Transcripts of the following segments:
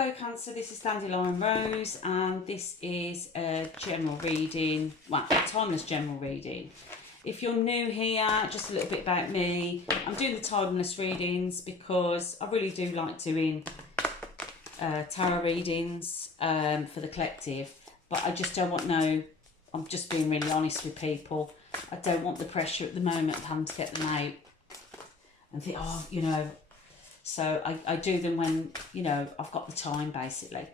Hello Cancer, this is Dandelion Rose and this is a general reading, well, a timeless general reading. If you're new here, just a little bit about me. I'm doing the timeless readings because I really do like doing tarot readings for the collective, but I just don't want I'm just being really honest with people. I don't want the pressure at the moment of having to get them out and think, oh, you know. So I do them when, you know, I've got the time basically.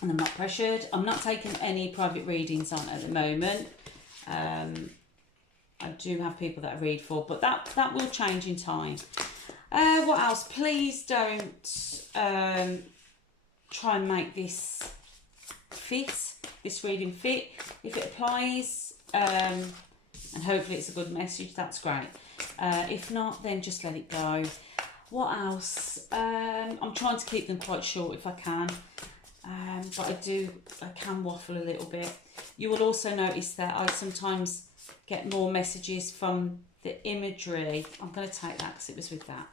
And I'm not pressured. I'm not taking any private readings on at the moment. I do have people that I read for, but that will change in time. What else? Please don't try and make this reading fit. If it applies, and hopefully it's a good message, that's great. If not, then just let it go. What else? I'm trying to keep them quite short if I can, but I can waffle a little bit. You will also notice that I sometimes get more messages from the imagery. I'm going to take that because it was with that.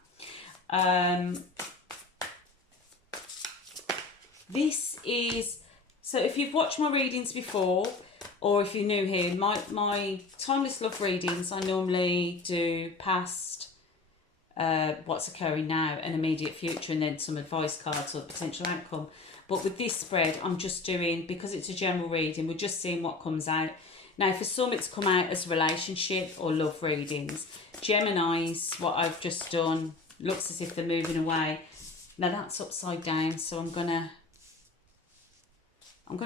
This is, so if you've watched my readings before, or if you're new here, my timeless love readings, I normally do past, what's occurring now, an immediate future, and then some advice cards or potential outcome. But with this spread, I'm just doing, because it's a general reading, we're just seeing what comes out. Now for some it's come out as relationship or love readings. Geminis, what I've just done, looks as if they're moving away. Now that's upside down, so I'm gonna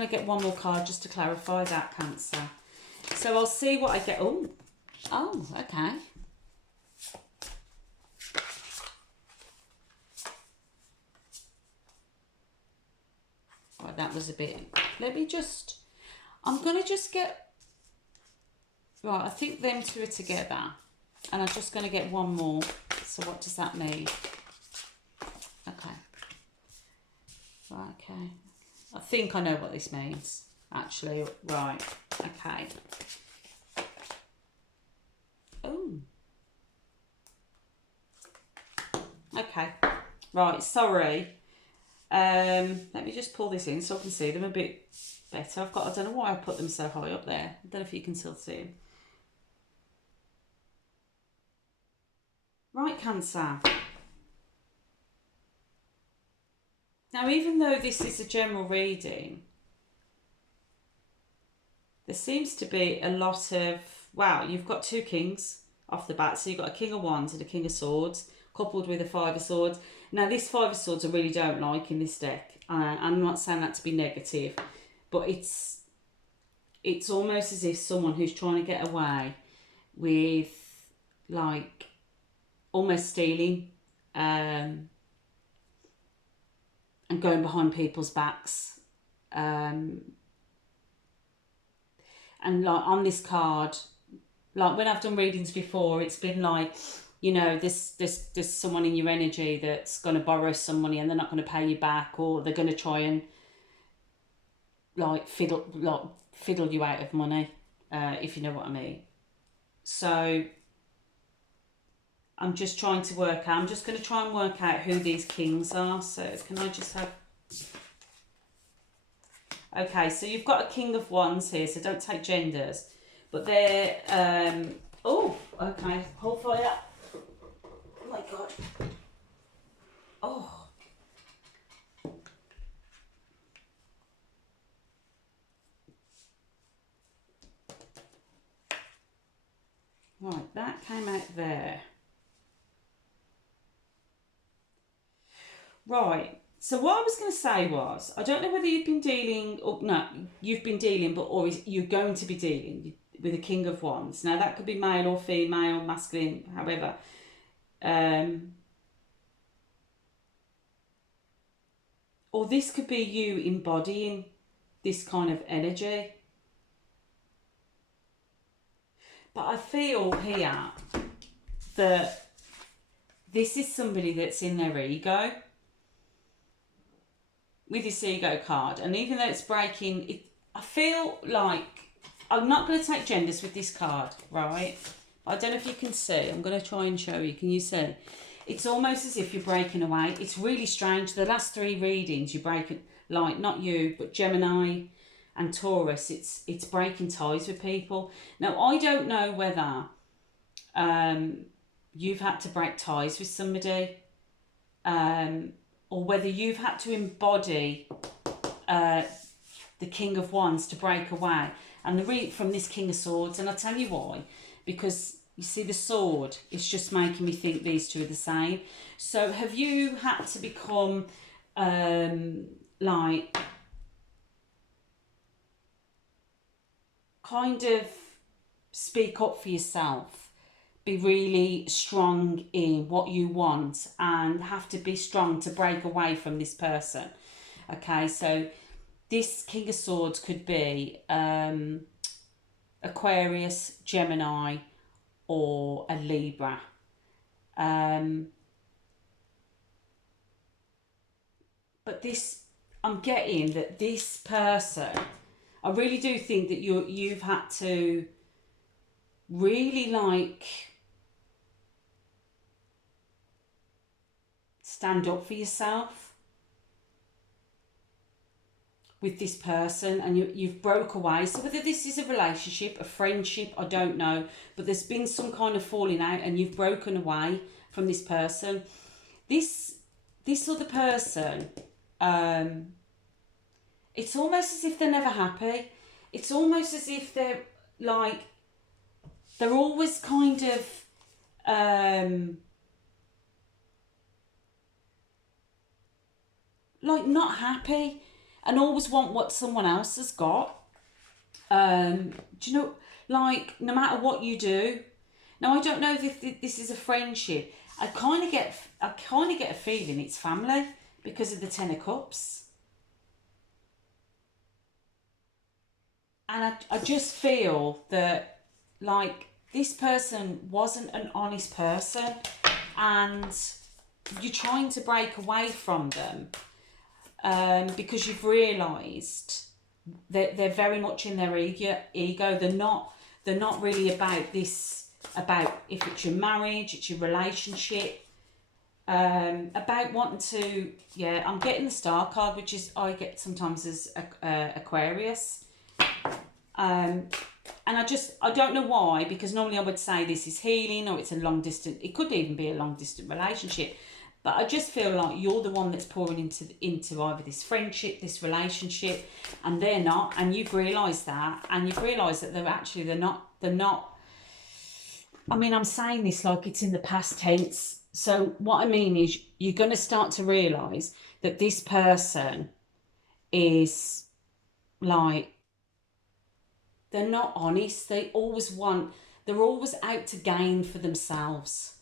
get one more card just to clarify that, Cancer. So I'll see what I get. Oh, okay. Right, that was a bit. I'm going to just get, right, I think them two are together. And I'm just going to get one more. So what does that mean? Okay. Right, okay. I think I know what this means, actually. Right, okay. Oh. Okay. Right, sorry. Let me just pull this in so I can see them a bit better. I don't know why I put them so high up there. I don't know if you can still see them. Right, Cancer. Now, even though this is a general reading, there seems to be a lot of, wow, you've got two kings off the bat. So you've got a king of wands and a king of swords, coupled with a five of swords. Now, this five of swords I really don't like in this deck. I'm not saying that to be negative, but it's almost as if someone who's trying to get away with, like, almost stealing and going behind people's backs. And like on this card, like when I've done readings before, it's been like, you know, there's someone in your energy that's going to borrow some money and they're not going to pay you back, or they're going to try and like fiddle you out of money, if you know what I mean. So I'm just trying to work out, I'm just going to try and work out who these kings are. So can I just have, okay, so you've got a king of wands here, so don't take genders, but they're, oh, okay, hold fire. Oh my God. Oh. Right, that came out there. Right, so what I was going to say was, I don't know whether you've been dealing, or no, you've been dealing, but or you're going to be dealing with a king of wands. Now that could be male or female, masculine, however. Or this could be you embodying this kind of energy. But I feel here that this is somebody that's in their ego with this ego card. And even though it's breaking, I feel like, I'm not going to take genders with this card, right? I don't know if you can see. I'm going to try and show you. Can you see? it's almost as if you're breaking away. It's really strange. The last 3 readings, you break it, like, not you, but Gemini and Taurus, it's breaking ties with people. Now, I don't know whether you've had to break ties with somebody, or whether you've had to embody the King of Wands to break away. And the read from this King of Swords, and I'll tell you why, because you see the sword, it's just making me think these two are the same. So have you had to become like, kind of speak up for yourself, be really strong in what you want, and have to be strong to break away from this person? Okay, so this King of Swords could be Aquarius, Gemini, or a Libra. But this, I'm getting that this person, I really do think that you've had to really, like, stand up for yourself with this person, and you've broke away. So whether this is a relationship, a friendship, I don't know, but there's been some kind of falling out and you've broken away from this person. This other person, it's almost as if they're never happy. It's almost as if they're like, they're always kind of like not happy, and always want what someone else has got. Do you know, like, no matter what you do. Now, I don't know if this is a friendship. I kind of get a feeling it's family because of the 10 of Cups. And I just feel that, like, this person wasn't an honest person, and you're trying to break away from them. Because you've realised that they're very much in their ego. They're not really about this, about if it's your marriage, it's your relationship, about wanting to, yeah, I'm getting the Star card, which is, I get sometimes as Aquarius. And I don't know why, because normally I would say this is healing, or it's a long distance, it could even be a long distance relationship. But I just feel like you're the one that's pouring into either this friendship, this relationship, and they're not. And you've realised that, and you've realised that they're not. I mean, I'm saying this like it's in the past tense. So what I mean is, you're going to start to realise that this person is like, they're not honest. They're always out to gain for themselves.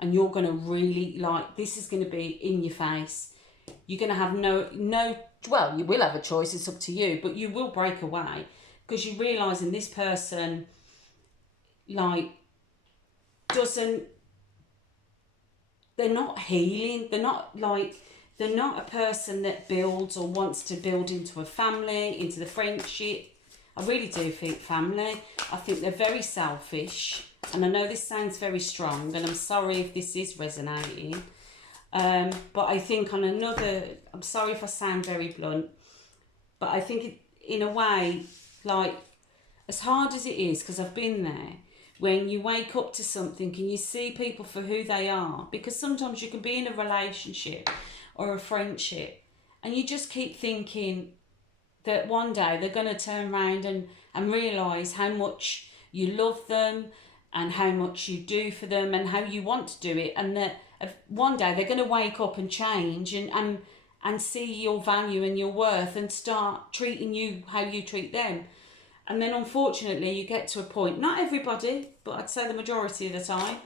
And you're going to really, like, this is going to be in your face. You're going to have well, you will have a choice, it's up to you, but you will break away because you realise in this person, like, they're not healing. They're not a person that builds or wants to build into a family, into the friendship. I really do think family. I think they're very selfish. And I know this sounds very strong, and I'm sorry if this is resonating. But I think I'm sorry if I sound very blunt, but I think in a way, like, as hard as it is, because I've been there, when you wake up to something and you see people for who they are, because sometimes you can be in a relationship or a friendship and you just keep thinking that one day they're going to turn around and realise how much you love them and how much you do for them and how you want to do it, and that one day they're going to wake up and change and see your value and your worth and start treating you how you treat them. And then unfortunately you get to a point, not everybody, but I'd say the majority of the time,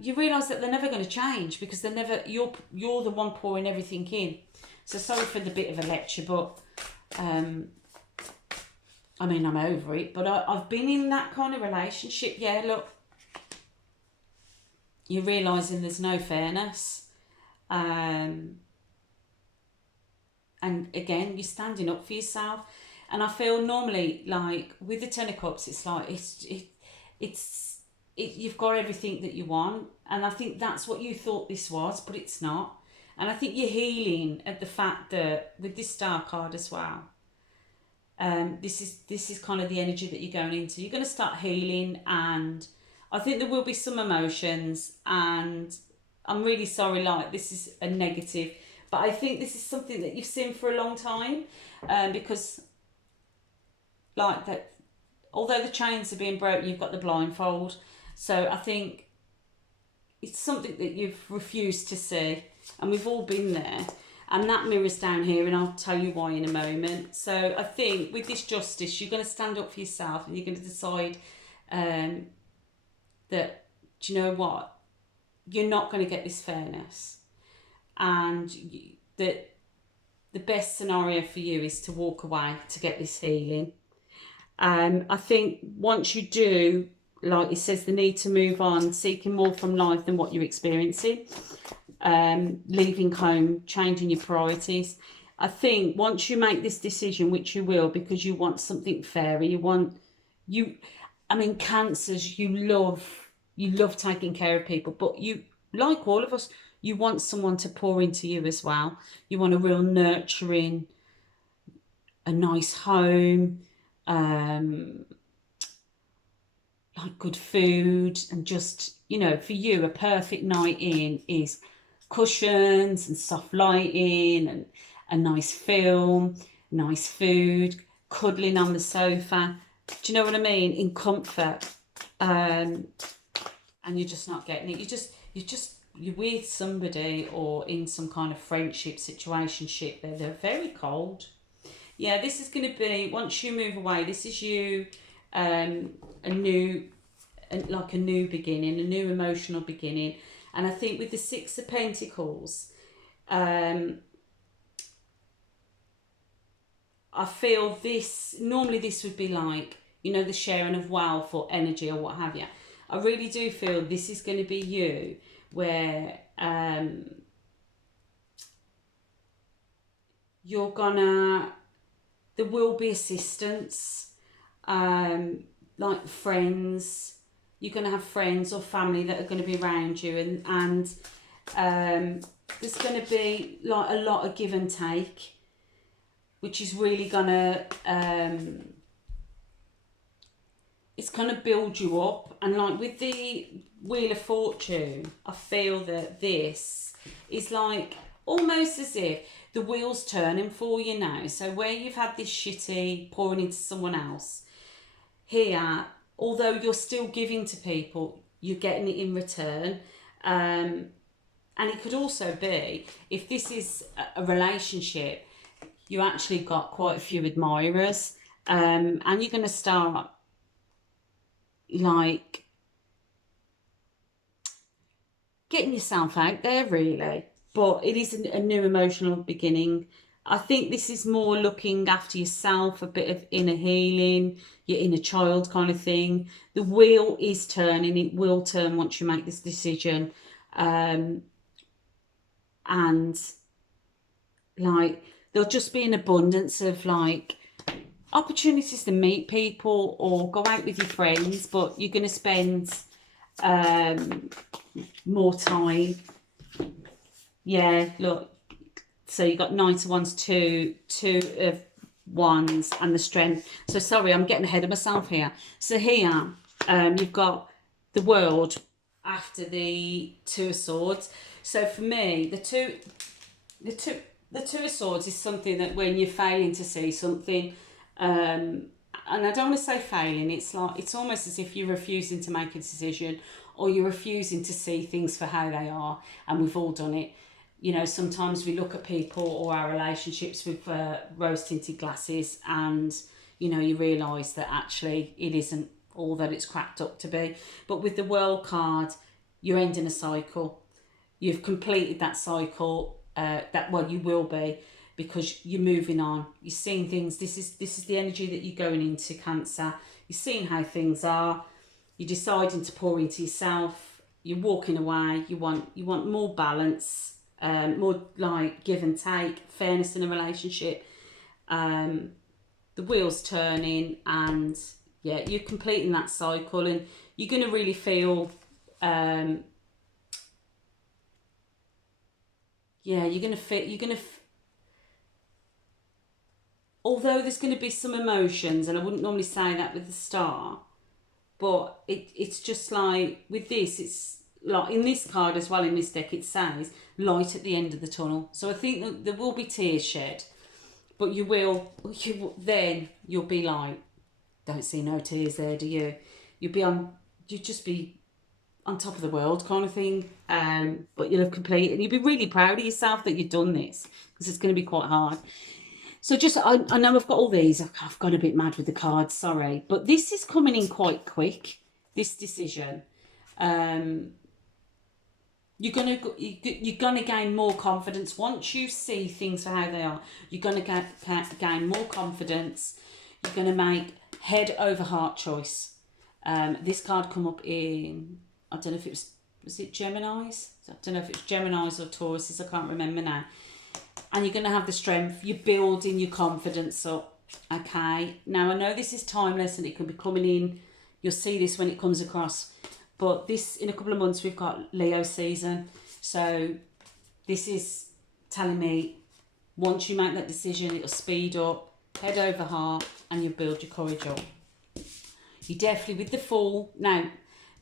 you realise that they're never going to change because you're the one pouring everything in. So sorry for the bit of a lecture, but I mean, I'm over it, but I've been in that kind of relationship. Yeah, look, you're realising there's no fairness. And again, you're standing up for yourself. And I feel normally, like, with the 10 of Cups, it's like, you've got everything that you want. And I think that's what you thought this was, but it's not. And I think you're healing at the fact that with this Star card as well, this is kind of the energy that you're going into. You're going to start healing, and I think there will be some emotions, and I'm really sorry, like, this is a negative, but I think this is something that you've seen for a long time, because, like, that, although the chains are being broken, you've got the blindfold. So I think it's something that you've refused to see, and we've all been there. And that mirror's down here, and I'll tell you why in a moment. So I think with this justice, you're going to stand up for yourself, and you're going to decide that, do you know what? You're not going to get this fairness. And that the best scenario for you is to walk away to get this healing. I think once you do, like it says, the need to move on, seeking more from life than what you're experiencing, leaving home, changing your priorities. I think once you make this decision, which you will, because you want something fairer, I mean, Cancers, you love taking care of people, but you, like all of us, you want someone to pour into you as well. You want a real nurturing, a nice home, like good food, and just, you know, for you, a perfect night in is cushions and soft lighting and a nice film, nice food, cuddling on the sofa. Do you know what I mean? In comfort. And you're just not getting it. You're with somebody or in some kind of friendship, situationship. They're very cold. Yeah, this is going to be, once you move away, this is you, like a new beginning, a new emotional beginning. And I think with the Six of Pentacles, I feel this, normally this would be like, you know, the sharing of wealth or energy or what have you. I really do feel this is going to be you, where there will be assistance, like friends. You're going to have friends or family that are going to be around you, and there's going to be like a lot of give and take, which is really going to it's going to build you up. And like with the Wheel of Fortune, I feel that this is like almost as if the wheel's turning for you now. So where you've had this shitty pouring into someone else, here, although you're still giving to people, you're getting it in return. And it could also be, if this is a relationship, you actually got quite a few admirers, and you're going to start like getting yourself out there, really. But it is a new emotional beginning. I think this is more looking after yourself, a bit of inner healing, your inner child kind of thing. The wheel is turning. It will turn once you make this decision. And like, there'll just be an abundance of like opportunities to meet people or go out with your friends, but you're going to spend more time. Yeah, look, so you got Knight of Wands, two of Wands, and the Strength. So sorry, I'm getting ahead of myself here. So here, you've got the World after the Two of Swords. So for me, the Two of Swords is something that when you're failing to see something, and I don't want to say failing, it's like, it's almost as if you're refusing to make a decision, or you're refusing to see things for how they are. And we've all done it. You know, sometimes we look at people or our relationships with rose-tinted glasses, and, you know, you realise that actually it isn't all that it's cracked up to be. But with the World card, you're ending a cycle. You've completed that cycle, well, you will be, because you're moving on. You're seeing things. This is the energy that you're going into, Cancer. You're seeing how things are. You're deciding to pour into yourself. You're walking away. You want more balance. More like give and take, fairness in a relationship. The wheel's turning, and yeah, you're completing that cycle, and you're going to really feel yeah, you're going to fit, although there's going to be some emotions, and I wouldn't normally say that with the star, but it's just like, with this, it's like, in this card as well, in this deck, it says light at the end of the tunnel. So I think that there will be tears shed, but then you'll be like, don't see no tears there, do you? You'd just be on top of the world kind of thing. But you'll have completed, and you'll be really proud of yourself that you've done this, because it's going to be quite hard. So just, I know I've got all these. I've gone a bit mad with the cards, sorry. But this is coming in quite quick, this decision. You're gonna gain more confidence once you see things for how they are. You're gonna gain more confidence. You're gonna make head over heart choice. This card come up in, I don't know if it was it Gemini's? I don't know if it's Gemini's or Tauruses, I can't remember now. And you're going to have the strength. You're building your confidence up. Okay. Now, I know this is timeless and it can be coming in. You'll see this when it comes across. But this, in a couple of months, we've got Leo season. So this is telling me, once you make that decision, it'll speed up, head over heart, and you'll build your courage up. You definitely, with the Fool. Now,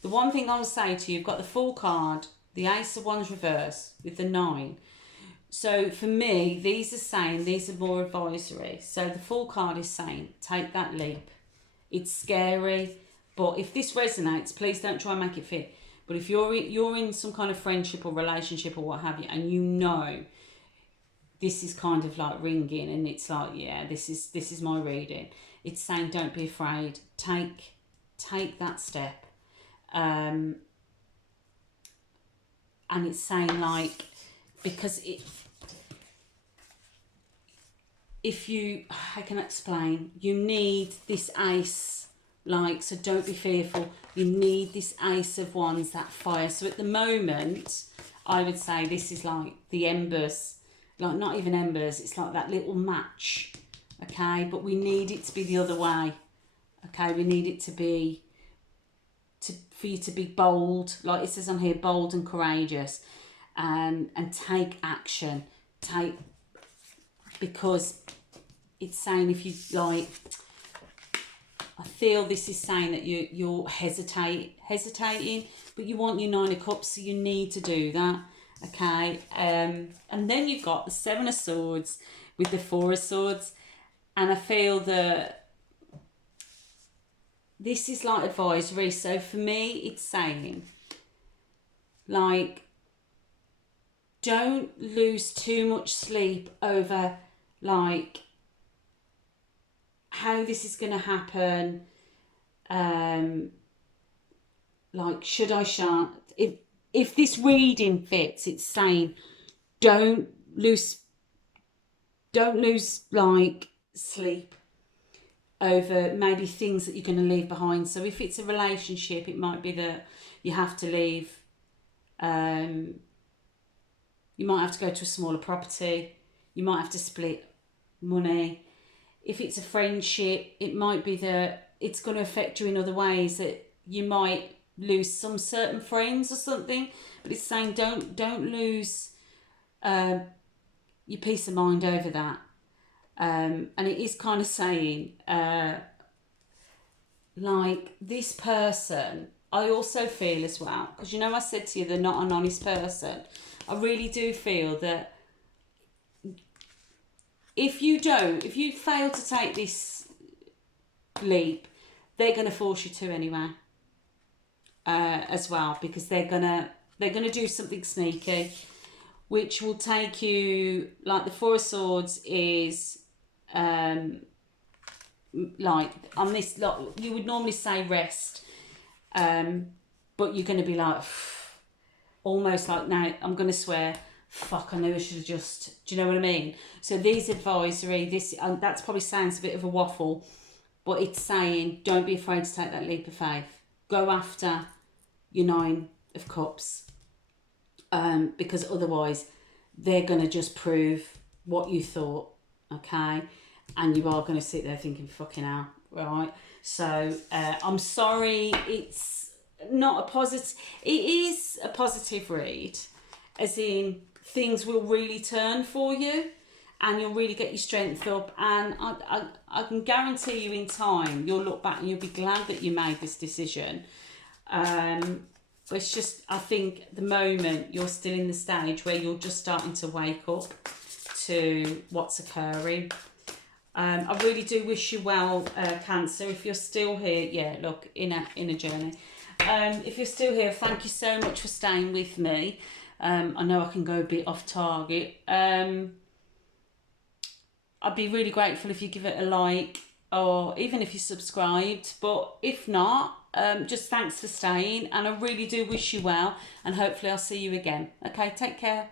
the one thing I'll say to you, you've got the Fool card, the Ace of Wands reverse with the 9. So for me, these are more advisory. So the Fool card is saying, take that leap. It's scary, but if this resonates, please don't try and make it fit. But if you're in some kind of friendship or relationship or what have you, and you know this is kind of like ringing, and it's like, yeah, this is my reading. It's saying, don't be afraid. Take that step. And it's saying, like, because I can explain, you need this ace, like, so don't be fearful. You need this Ace of Wands, that fire. So at the moment, I would say this is like the embers, like not even embers, it's like that little match, okay? But we need it to be the other way, okay? We need it to be, for you to be bold, like it says on here, bold and courageous, and take action, because it's saying, if you like, I feel this is saying that you're hesitating, but you want your 9 of Cups, so you need to do that, okay? And then you've got the 7 of Swords with the 4 of Swords, and I feel that this is like advisory. So for me, it's saying, like, don't lose too much sleep over, like, how this is going to happen. Like, should I, shan't? If this reading fits, it's saying don't lose like sleep over maybe things that you're going to leave behind. So if it's a relationship, it might be that you have to leave. You might have to go to a smaller property. You might have to split money. If it's a friendship, it might be that it's going to affect you in other ways, that you might lose some certain friends or something. But it's saying don't lose your peace of mind over that. And it is kind of saying, like, this person, I also feel as well, because, you know, I said to you, they're not an honest person. I really do feel that if you fail to take this leap, they're going to force you to anyway, as well, because they're gonna do something sneaky, which will take you, like the 4 of Swords is, like, on this, like, you would normally say rest, but you're going to be like, almost like, now I'm going to swear, fuck, I know I should have just, do you know what I mean? So these advisory, this, that's probably sounds a bit of a waffle, but it's saying, don't be afraid to take that leap of faith. Go after your 9 of Cups, because otherwise they're going to just prove what you thought, okay? And you are going to sit there thinking, fucking hell, right? So I'm sorry, it's not a positive, it is a positive read, as in things will really turn for you, and you'll really get your strength up. And I can guarantee you in time, you'll look back and you'll be glad that you made this decision. It's just, I think at the moment you're still in the stage where you're just starting to wake up to what's occurring. I really do wish you well, Cancer. If you're still here, yeah, look, in a journey. If you're still here, thank you so much for staying with me. I know I can go a bit off target. I'd be really grateful if you give it a like, or even if you subscribed. But if not, just thanks for staying, and I really do wish you well, and hopefully I'll see you again. Okay, take care.